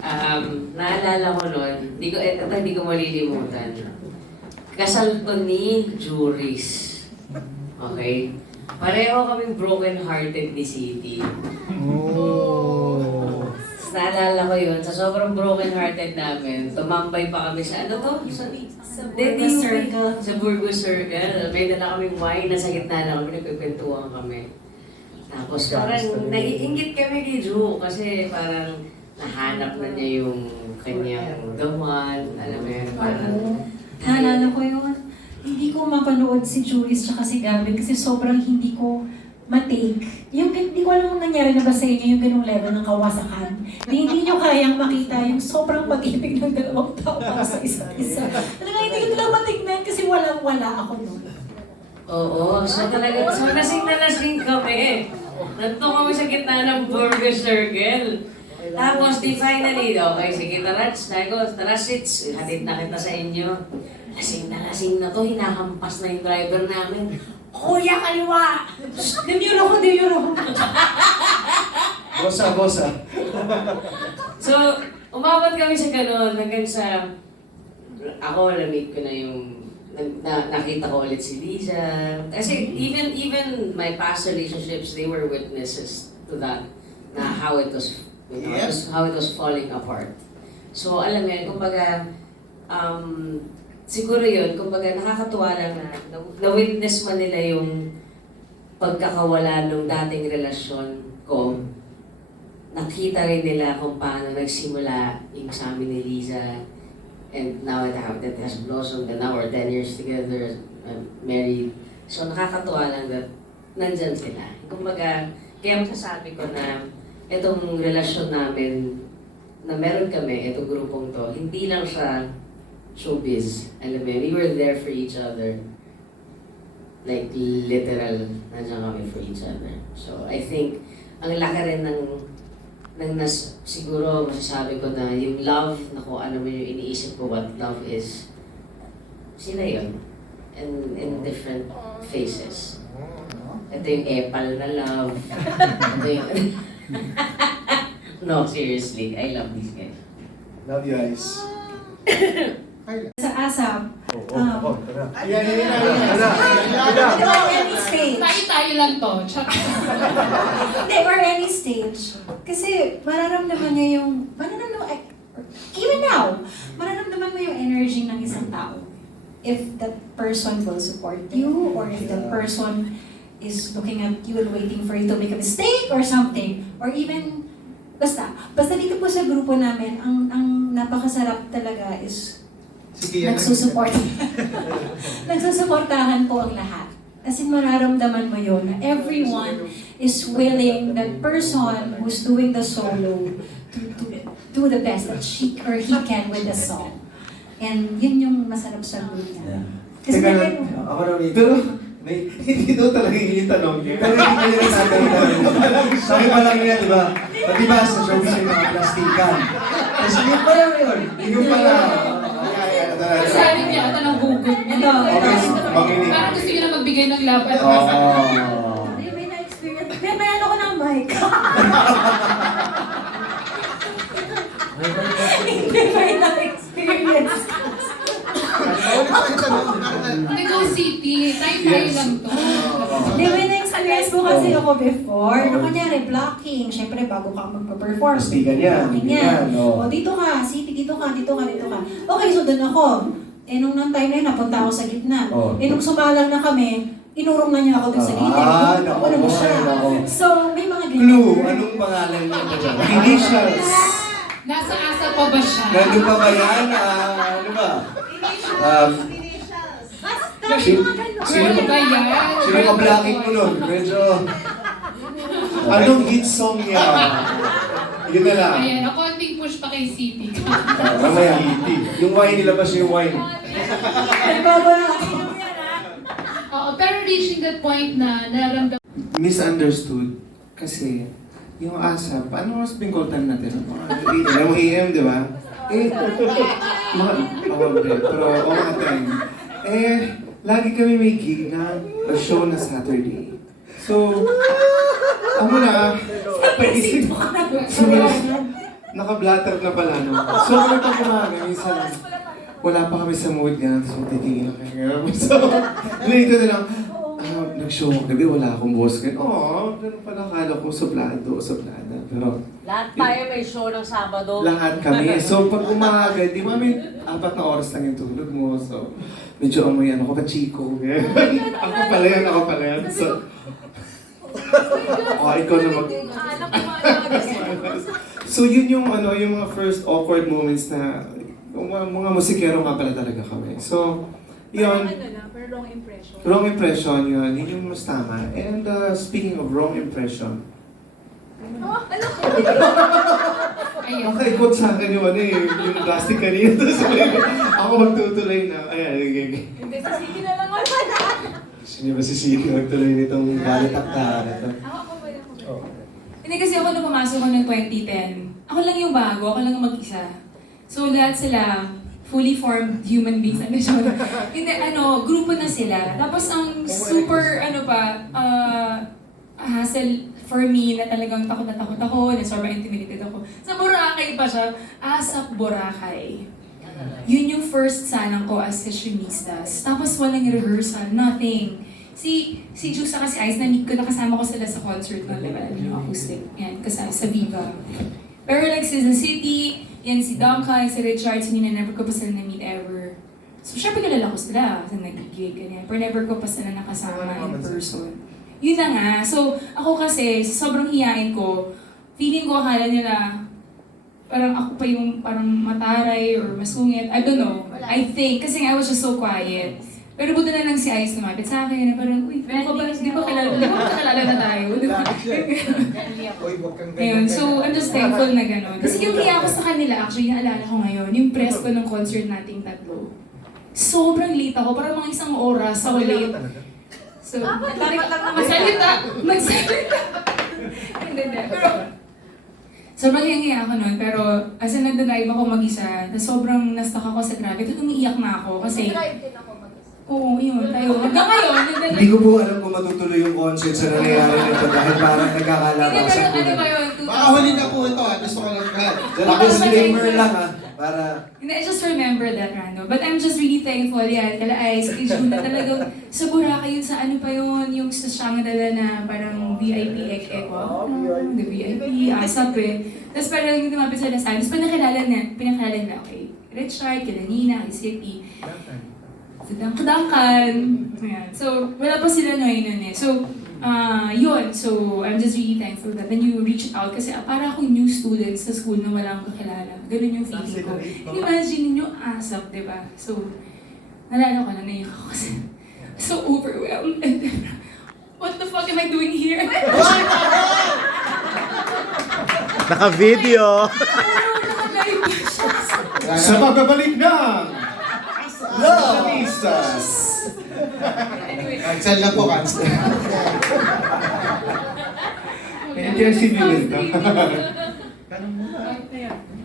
Naalala ko noon, hindi ko malilimutan. Kasal ko ni Juris. Okay? Pareho kaming broken-hearted ni City. Oh. Naalala ko yun, sa sobrang broken-hearted namin, tumambay pa kami sa, ano to? Sa Burgos Circle. Sa Burgos Circle. May dala kaming wine, nasa gitna na kami, nagpipintuan kami. Tapos parang naiingit kami kay Ju, kasi parang nahanap na niya yung kanyang dawan, alam mo yun, parang... Naalala ko yun. Hindi ko mapanood si Juris tsaka si Gavin kasi sobrang hindi ko matake. Yung hindi ko alam kung nangyari na ba sa inyo yung ganung level ng kawasakan. Hindi nyo kayang makita yung sobrang pag-ibig ng dalawang tao para sa isa't isa. Talaga hindi ko nila matignan kasi walang-wala ako noon. Oo, so talaga, so lasing na lasing kami. Nandito kami sa gitna ng Burger Circle. Tapos di finally, okay, sige Tarats, tara sits, hatid na kita sa inyo. Lasing na to, hinahampas na yung driver namin. Kuya, kaliwa! Demure ako. Bosa. So, umabot kami sa gano'n hanggang sa ako, na-meet ko na yung nakita ko ulit si Liza. Kasi even my past relationships, they were witnesses to that, na how it was, how it was falling apart. So, alam mo yun, kumbaga, siguro yun, kumbaga nakakatuwa lang na-witness man nila yung pagkakawala ng dating relasyon ko. Nakita rin nila kung paano nagsimula yung sa amin ni Liza. And now that has blossomed, and now we're 10 years together, married. So nakakatuwa lang that nandyan sila. Kumbaga, kaya masasabi ko na itong relasyon namin, na meron kami, itong grupong to, hindi lang sa showbiz. Alam mo, we were there for each other. Like, literal, nandiyan kami for each other. So, I think, ang laki rin siguro masasabi ko na yung love, na kung ano mo yung iniisip ko what love is, sila yun. In different faces. Ito yung epal na love. Ito yung... No, seriously, I love these guys. Love you guys. Sa ASAP, Tara. or any stage. Tayo lang to. Hindi, or any stage. Kasi mararamdaman niya yung, even now, mararamdaman mo yung energy ng isang tao. If that person will support you, or if that person is looking at you and waiting for you to make a mistake or something, or even, basta dito po sa grupo namin, ang napakasarap talaga is nagsusuportahan po ang lahat. As in, mararamdaman mo yun na everyone is willing, that person who's doing the solo, to do the best that she or he can with the song. And yun yung masarap sa group niya. Kasi Ako na pero hindi daw talaga yung tanong. Pero hindi ko yung sasabihin. Sabi pa lang yan, di ba? Di ba sa showbiz yung mga plastikan? Kasi yun pa lang yun. Yun pa lang. Sabi niya ata ng hugot. Ito. Parang gusto niyo na magbigay ng laban. May na-experience. May ano ko ng mic. Hindi may na-experience. Nego City, tayo lang to. Hindi, may na-experience po kasi ako before. Na kunyari, blocking. Siyempre, bago ka magpa-perform. Plastikan yan. Blocking yan. O, dito ka, City, dito ka. Okay, so doon ako. Eh, nung time na yun, napunta ako sa gitna. Eh, nung sumalang na kami, inurong na niya ako dun sa gitna. Naku, Ano mo siya? naku. So, may mga ganyan. Clue, anong pangalan niya? Initials. Nasa asa pa ba siya? Nandun pa ba yan? Ano ba? Mga ganun. Girl ba yan? Sino ka blocking mo nun? Medyo... Anong hit song niya? Yun na lang. Ayan, a konting push pa kay City. Mamaya, yung wine nilabas yung wine. Bago na ako. Oo, pero reaching that point na nararamdaman Misunderstood. Kasi, yung ASAP, ano mas bingkoltan natin? Mga AM, di ba? Pero mga time. Lagi kami may gig na show na Saturday. So, ako na, paisip, naka-blatter na pala, no? So, kapag umaga, minsan, wala pa kami sa mood nga, so titingin ako kaya. So, later na lang, nag-show ako gabi, wala akong boss ngayon. Oo, ganun pala, akala ko suplada. Pero, Lahat tayo may show ng Sabado. lahat kami. So, pag umaga, di ba may 4 na oras lang yung tulog mo. So, medyo amoy ano ko pa, Chico. Ako pala yan. So, ikaw na mag... So, yun yung ano, yung mga first awkward moments na mga musikero nga pala talaga kami. So, yun. Pero wrong impression. Wrong impression yun. Yun yung mas tama. And speaking of wrong impression, Ayun. nakaikot sa akin yung ano yung plastic kanina. Tapos ako magtutuloy na. Ayan, okay. Hindi, sige na lang wala. Sino ba si Sino magtuloy nitong balitaktakan na ito? Ako ba? Hindi kasi ako nung pumasok ko ng 2010, ako lang yung bago, ako lang yung mag-isa. So lahat sila, fully formed human beings, ano siya. Hindi, grupo na sila. Tapos ang super, hassle for me na talagang takot na takot ako, na sobrang intimidated ako. Sa Boracay pa siya, ASAP Boracay. Yun yung first sanang ko as fashionistas. Tapos walang rehearsal, nothing. Si Jusa kasi Ice, na-meet ko, nakasama ko sila sa concert na yung acoustic. Yan, kasi sa Viva. Pero like Season City, yan si Duncan, si Richard, si Nina, never ko pa sila na-meet ever. So syempre kilala ko sila, kasi nag-gig, ganyan. Pero never ko pa sila nakasama in person. Yun na nga. So ako kasi, sobrang hiyain ko, feeling ko akala nila, parang ako pa yung parang mataray or masungit. I don't know. I think, kasi I was just so quiet. Pero buta na lang si Ice lumapit sa akin na parang, uy, di ko kakilala na tayo. Di ba? Ayun, so I'm just thankful na gano'n. Kasi yung hiya ko sa kanila, actually, naalala ko ngayon, yung press ko ng concert nating tatlo. Sobrang late ako, parang mga 1 oras ako late. So, magsalita. Hindi. Pero, sobrang hiya ako nun, pero as in nagdadrive ako mag-isa, tapos sobrang na-stuck ako sa traffic, at umiiyak na ako kasi... Oo, yun, tayo. Hanggang ngayon, Hindi ko po alam kung matutuloy yung concert sa nangyayari nito dahil parang Hindi, nagkakalabasan pero po ano ba na. yun? Baka huli na po ito, gusto ko lang lahat. Disclaimer lang para... Hindi, I just remember that, Rando. But I'm just really thankful, yan, kala Ice, kay June, na talagang sa Boracay yun, sa ano pa yun, yung sa Shangri-La na parang VIP ek-ek, the VIP, ASAP Tapos parang yung lumapit sila sa akin, tapos pinakilala na, okay, Richard, kila Nina, kay City, Duncan. Ayan. So, wala pa sila nun eh. So, yun. So, I'm just really thankful that when you reached out, kasi para akong new student sa school na walang kakilala. Ganun yung feeling ko. Imagine ninyo, ASAP, di ba? So, nalala ko na naiyak ako kasi so overwhelmed. And then, what the fuck am I doing here? Naka-video! Naka-live pa siya. Sa pagbabalik ng Love! Anyway. Cancel na po, cancel. Kaya si Violeta. Ayan.